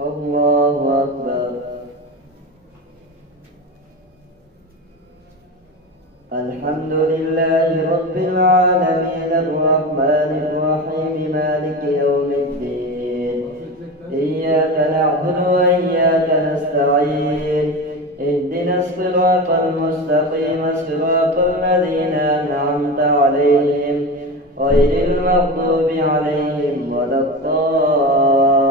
الله أكبر. الحمد لله رب العالمين الرحمن الرحيم مالك يوم الدين. إياك نعبد وإياك نستعين. اهدنا الصراط المستقيم صراط الذين أنعمت عليهم غير المغضوب عليهم ولا الضالين.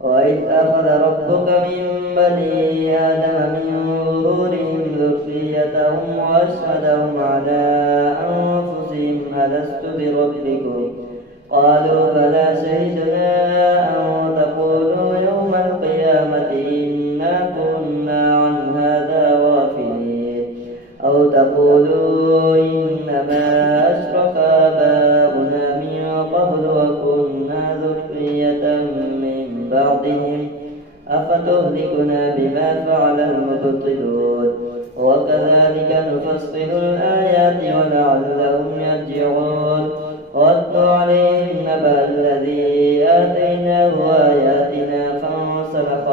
وإذ أخذ ربك من بني آدم من ظهورهم ذريتهم وأشهدهم على أنفسهم ألست بربكم قالوا بلى شهدنا أن تقولوا يوم القيامة إنا كنا عن هذا غافلين أو تقولوا إنما أشرك آباؤنا من قبل وكنا ذرية من بعدهم أفتهلكنا بما فعل المبطلون وكذلك نفصل الآيات ولعلهم يرجعون. واتل عليهم نبأ الذي آتيناه آياتنا فانسلخ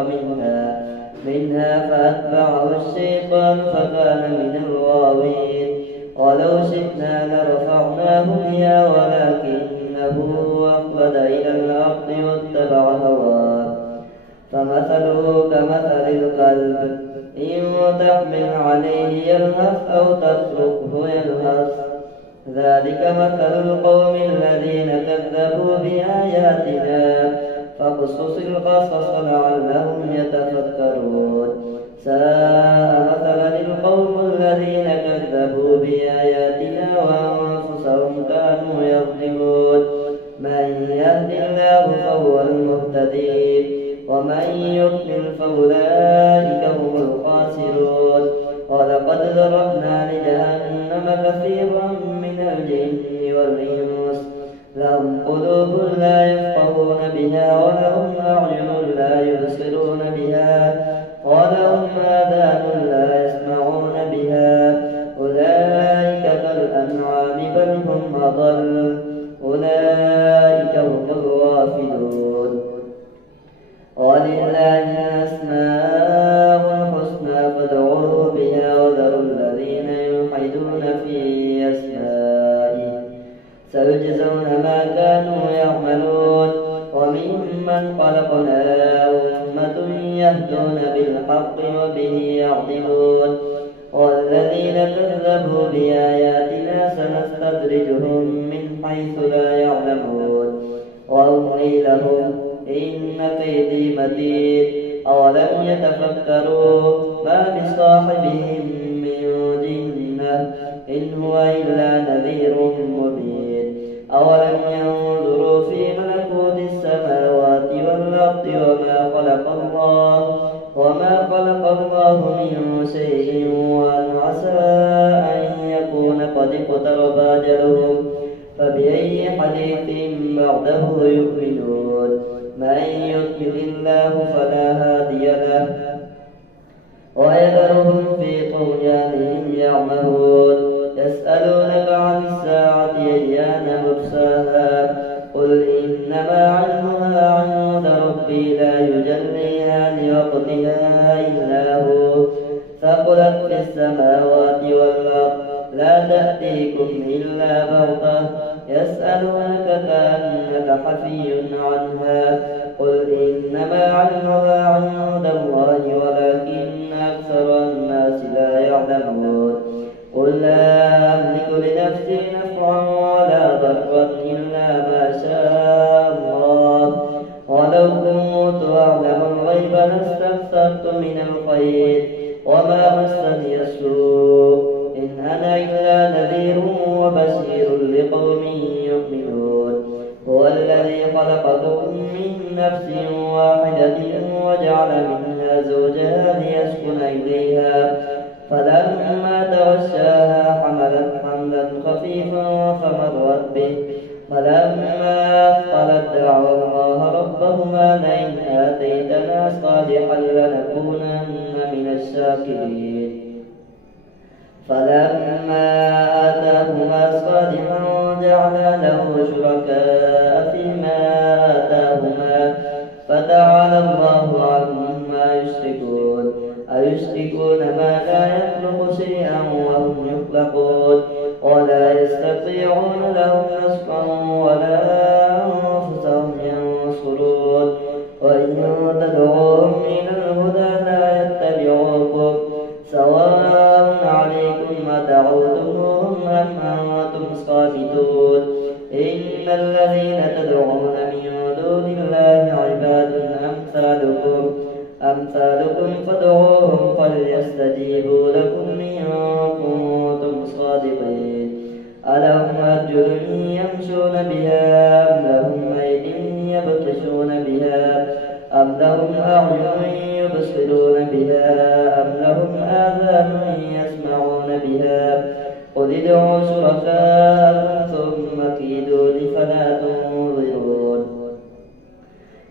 منها فأتبعه الشيطان فكان من الغاوين. ولو شئنا لرفعناه بها ولكنه أخلد إلى الأرض واتبع هواه فمثله كمثل الكلب إن تحمل عليه يلهث أو تتركه يلهث ذلك مثل القوم الذين كذبوا بآياتنا فاقصص القصص لعلهم يتفكرون. ساء مثلا القوم الذين كذبوا بآياتنا وأنفسهم كانوا يظلمون. من يهد الله فهو المهتدي ومن يضلل فأولئك هم الخاسرون. ولقد ذرأنا لجهنم كثيرا من الجن والإنس لهم قلوب لا يفقهون بها ولهم أعين لا يبصرون بها ولهم آذان لا يسمعون بها أولئك كالأنعام بل هم أضل أولئك هم الغافلون. ولله الأسماء الحسنى فادعوه بها وذروا الذين يلحدون في أسمائه سيجزون ما كانوا يعملون. وممن خلقنا أمة يهدون بالحق وبه يعدلون. والذين كذبوا بآياتنا سنستدرجهم من حيث لا يعلمون وأملي لهم إن كيدي متين. أولم يتفكروا ما بصاحبهم من جنة إن هو إلا نذير مبين. أولم ينظروا في ملكوت السماوات والأرض وما خلق الله من شيء وأن عسى أن يكون قد اقترب أجلهم فبأي حديث بعده يؤمنون. من يضلل الله فلا هادي له ويذرهم في طغيانهم يعمهون. يسألونك عن الساعة أيان مرساها قل إنما علمها عند ربي لا يجليها لوقتها إلا هو ثقلت في السماوات والأرض لا تأتيكم إلا بغتة يسألونك كأنك حفي عنها قل إنما علمها عند الله ولكن أكثر الناس لا يعلمون. قل لا أملك لنفسي نفعا ولا ضرا إلا ما شاء الله ولو كنت أعلم الغيب لاستكثرت من الخير وما مسني السوء إن أنا إلا نذير وبشير لقوم يؤمنون. هو الذي خلقكم من نفس واحدة وجعل منها زوجها ليسكن إليها فلما توشاها حملت حملا خفيفا فمرت به فلما أثقلت دعوا الله ربهما لئن آتيتنا صالحا لنكونن من الشاكرين. فلما آتاهما صالحا جعلا له شركاء فيما آتاهما فتعالى الله عما يشركون أيشركون ما لا يخلق شيئا وهم يخلقون ولا يستطيعون لهم نصرا ولا أنفسهم ينصرون وإن تدعوهم إلى الهدى لا يتبعوكم سواء عليكم أدعوتموهم أم أنتم صامتون إن الذين تدعون من دون الله عباد أمثالكم فادعوهم فليستجيبوا لكم إن كنتم صادقين ألهم أرجل يمشون بها أم لهم أيد يبطشون بها أم لهم أعين يبصرون بها أم لهم آذان يسمعون بها قل ادعوا شركاءكم ثم كيدون فلا تنظرون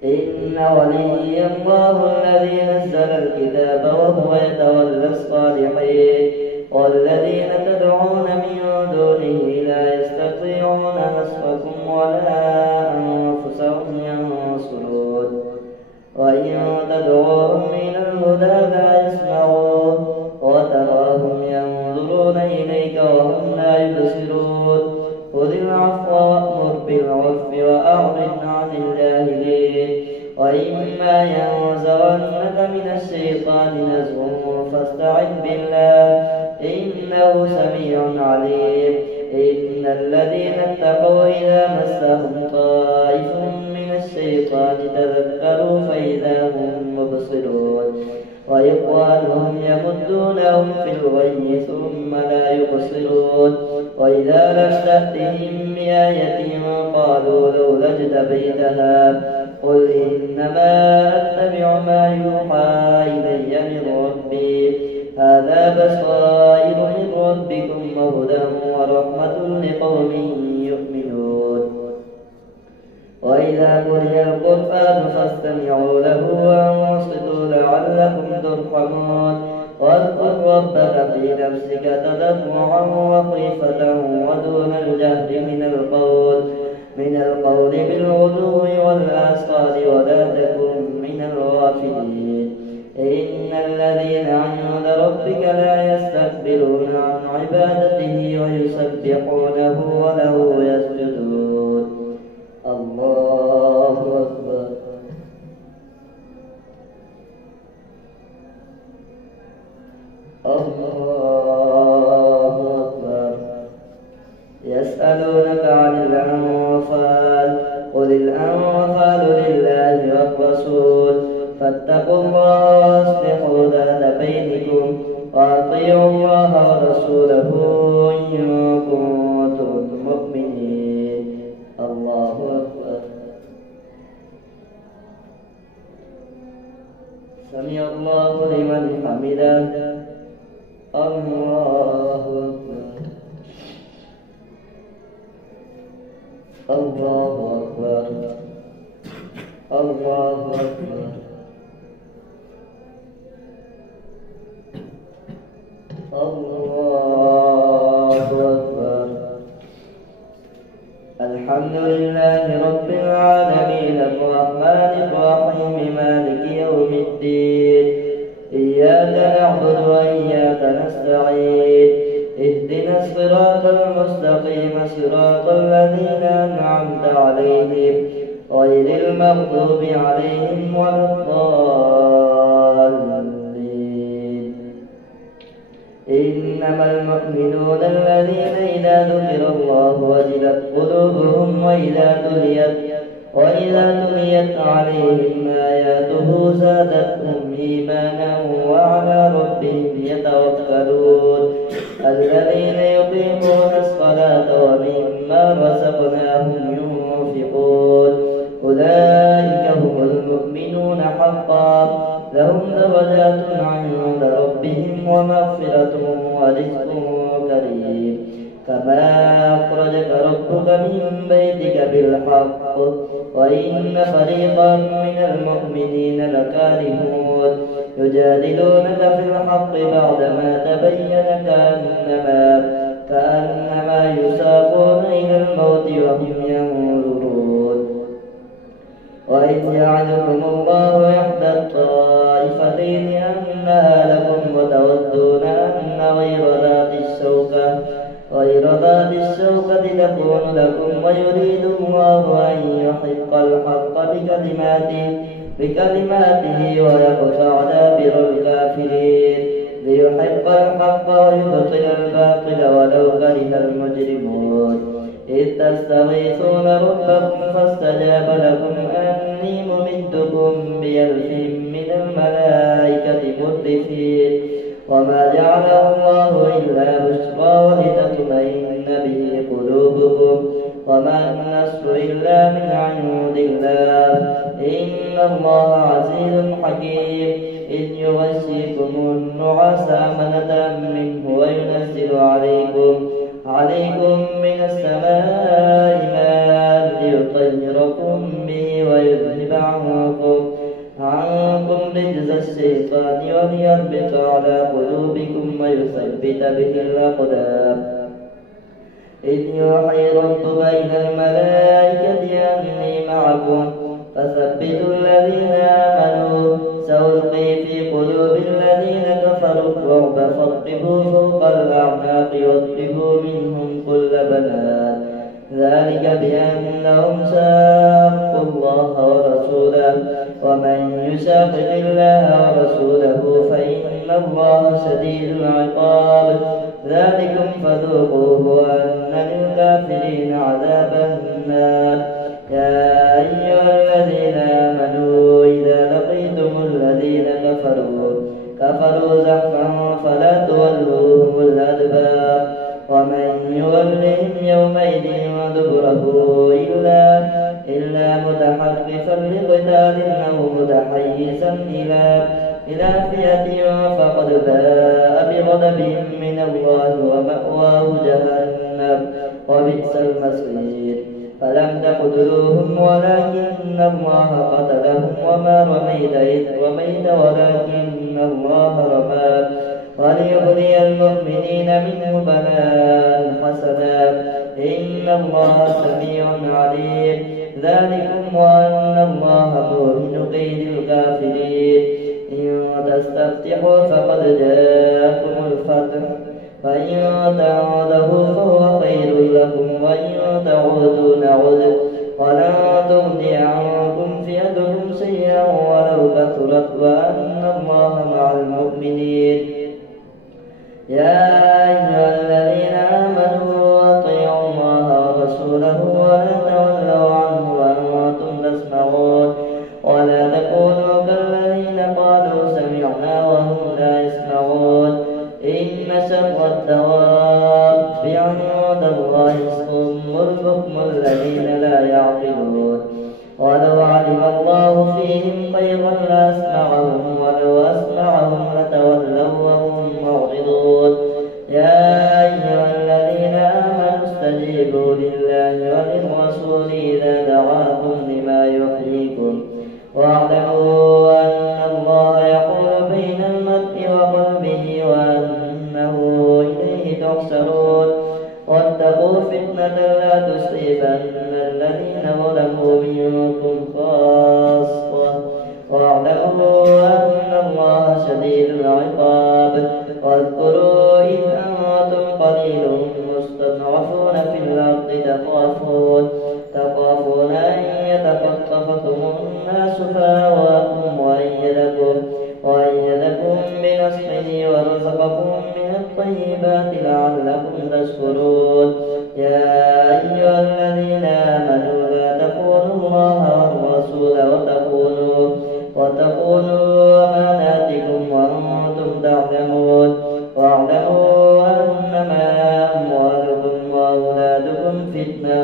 إن ولي الله الذي نزل الكتاب وهو يتولى الصالحين والذين تدعون من دونه لا يستطيعون نصركم ولا أنفسهم ينصرون وإن تدعوهم إلى الهدى لا يسمعون وتراهم ينظرون إليك وهم لا يبصرون خذ العفو وأمر بالعرف وأعرض عن الجاهلين وإما ينزغنك من الشيطان نزغ فاستعذ بالله إنه سميع عليم إن الذين اتقوا إذا مسهم طائف من الشيطان تذكروا فإذا هم مبصرون وإخوانهم يمدونهم في الغي ثم لا يقصرون وإذا لم تأتهم بآية قالوا لولا اجتبيتها قل إنما أتبع ما يوحى إلي من ربي هذا بصائر من ربكم وهدى ورحمة لقوم يؤمنون وإذا قرئ القرآن فاستمعوا له وانصتوا لعلكم ترحمون واذكر ربك في نفسك تضرعا وخيفة ودون الجهر من القول بالغدو والآصال ولا تكن من الغافلين إن الذين عند ربك لا يستكبرون عن عبادته ويسبحونه وله يسجدون الله أكبر الله أكبر يسألونك عن الأنفال قل الأنفال لله والرسول فاتقوا الله واصلحوا ذات بينكم وأطيعوا الله ورسوله إن كنتم مؤمنين الله أكبر سمع الله لمن حمده الله أكبر الله أكبر الله أكبر الله أكبر الحمد لله رب العالمين الرحمن الرحيم مالك يوم الدين إياك نعبد وإياك نستعين اهدنا الصراط المستقيم صراط الذين أنعمت عليهم غير المغضوب عليهم ولا الضالين إنما المؤمنون الذين إذا ذكر الله وجلت قلوبهم وإذا تليت عليهم آياته زادتهم إيمانا وعلى ربهم يتوكلون الذين يقيمون الصلاة ومما رزقناهم ينفقون أولئك هم المؤمنون حقا لهم درجات عند ربهم ومغفرة ورزق كريم كما أخرجك ربك من بيتك بالحق وإن فريقا من المؤمنين لكارهون يجادلونك في الحق بعدما تبين كأنما يساقون إلى الموت وهم ينظرون. وإذ يعدكم الله إحدى الطائفتين أنها لكم وتودون أن غير ذات الشوكة تكون لكم ويريد الله أن يحق الحق بكلماته ويقطع دابر الكافرين ليحق الحق ويبطل الباطل ولو كره المجرمون. إذ تستغيثون ربكم فاستجاب لكم أني ممدكم ب1000 من الملائكة مردفين. وما جعله الله إلا بشرى ولتطمئن به قلوبكم وما النصر إلا من عند الله إن الله عزيز حكيم. إذ يغشيكم النعاس أمنة منه وينزل عليكم من السماء ماء ليطهركم به ويذهب عنكم رجز الشيطان وليربط على قلوبكم ويثبت به الأقدام. إذ يوحي ربك إلى الملائكة أني معكم فثبتوا الذين آمنوا سألقي في قلوب الذين كفروا الرعب فاضربوا فوق الأعناق واضربوا منهم كل بنان ذلك بأنهم شاقوا الله ورسوله ومن يشاقق الله ورسوله فإن الله شديد العقاب. ذلكم فذوقوه وأن للكافرين عذاب النار. يا أيها الذين آمنوا إذا لقيتم الذين كفروا زحفا فلا تولوهم الأدبار ومن يولهم يومئذ دبره إلا متحرفا لقتال أو متحيزا إلى فئة فقد باء بغضب من الله ومأواه جهنم وبئس المصير. فلم تقتلوهم ولكن الله قتلهم وما رميت إذ رميت ولكن الله رمى وليبلي المؤمنين منه بلاء حسنا إن الله سميع عليم. ذلكم وأن الله موهن كيد الكافرين. إن تستفتحوا فقد جاءكم الفتح فإن تعودوا فهو خير لكم وإن تعودوا نعد ولن تغني عنكم فئتكم شيئا ولو كثرت وأن الله مع المؤمنين. يا أيها الذين آمنوا أطيعوا الله ورسوله ولا تولوا عنه وأنتم تسمعون ولا تكونوا كالذين قالوا سمعنا وهم لا يسمعون. إن شر الدواب عند الله الصم البكم الذين لا يعقلون. ولو علم الله فيهم خيرا لأسمعهم ولو أسمعهم لتولوا وهم معرضون. يا أيها الذين آمنوا استجيبوا لله وللرسول إذا دعاكم لما يحييكم واعلموا أن الله يحول بين المرء وقلبه وأنه إليه تحشرون. واتقوا فتنة لا تصيبن الذين ظلموا منكم خاصة واعلموا أن الله شديد العقاب. واذكروا إذ أنتم قليل مستضعفون في الأرض تخافون أن يتخطفكم الناس فآواكم وأيدكم بنصره ورزقكم من الطيبات لعلكم تشكرون. يا أيها الذين آمنوا لا تخونوا الله والرسول وتخونوا أماناتكم وأنتم تعلمون. واعلموا أنما أموالكم وأولادكم فتنة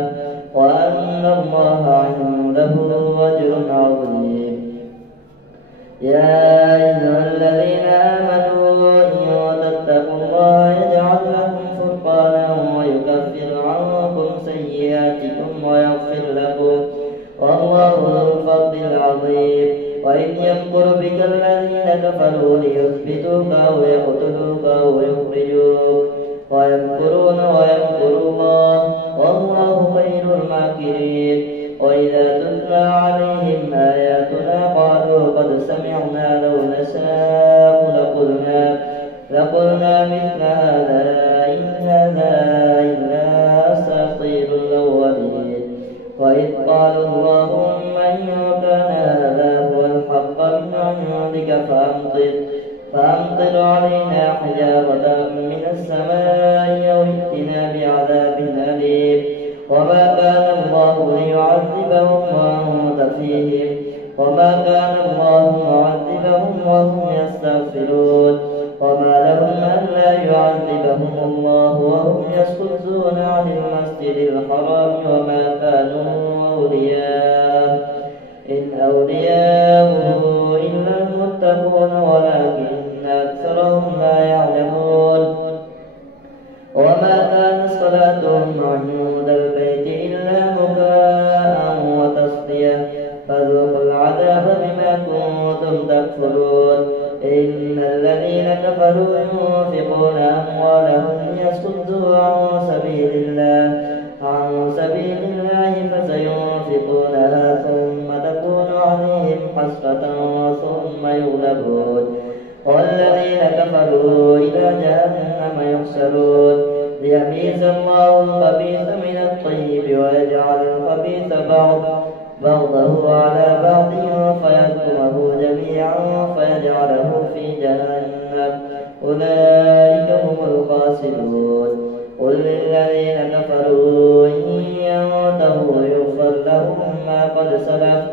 وأن الله عنده أجر عظيم. يا أيها الذين آمنوا إن تتقوا الله يجعل لكم فرقانا ويكفر عنكم سيئاتكم ويغفر لكم والله ذو الفضل العظيم. وإذ يمكر بك الذين كفروا ليثبتوك أو يقتلوك أو يخرجوك ويمكرون ويمكر الله والله خير الماكرين وإذا تتلى عليهم آياتنا قالوا قد سمعنا لو نشاء لقلنا مثل هذا إن هذا إلا أساطير الأولين وإذ قالوا اللهم إن كان هذا هو الحق من عندك فأمطر علينا حجارة من السماء أو ائتنا بعذاب أليم وما كان الله ليعذبهم وأنت فيهم وما كان الله معذبهم وهم يستغفرون وما لهم ألا يعذبهم الله وهم يصدون عن المسجد الحرام وما كانوا أولياءه إن أولياؤه إلا المتقون ولكن أكثرهم لا يعلمون وما كان صلاتهم عند البيت إلا مكاء وتصدية فذوقوا العذاب بما كنتم تكفرون إن الذين كفروا ينفقون أموالهم ليصدوا عن سبيل الله فسينفقونها ثم تكون عليهم حسرة ثم يغلبون والذين كفروا إلى جهنم يحشرون ليميز الله الخبيث من الطيب ويجعل الخبيث بعضه على بعض فيكتمه جميعا فيجعله في جهنم أولئك هم الخاسرون قل للذين كفروا إن ينتهوا يغفر لهم ما قد سلف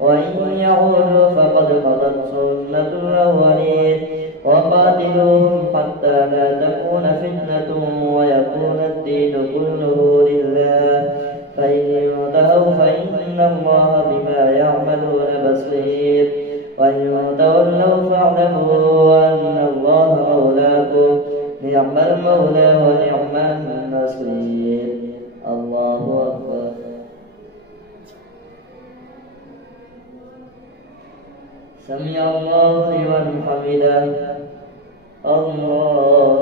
وإن يعودوا فقد مضت سنة الأولين وقاتلوهم حتى لا تكون فتنة ويكون الدين كله لله فإن ينتهوا فإن الله بما يعملون بصير وإن تولوا فاعلموا أن الله مولاكم نعم المولى ونعم النصير الله أكبر سمع الله لمن حمده الله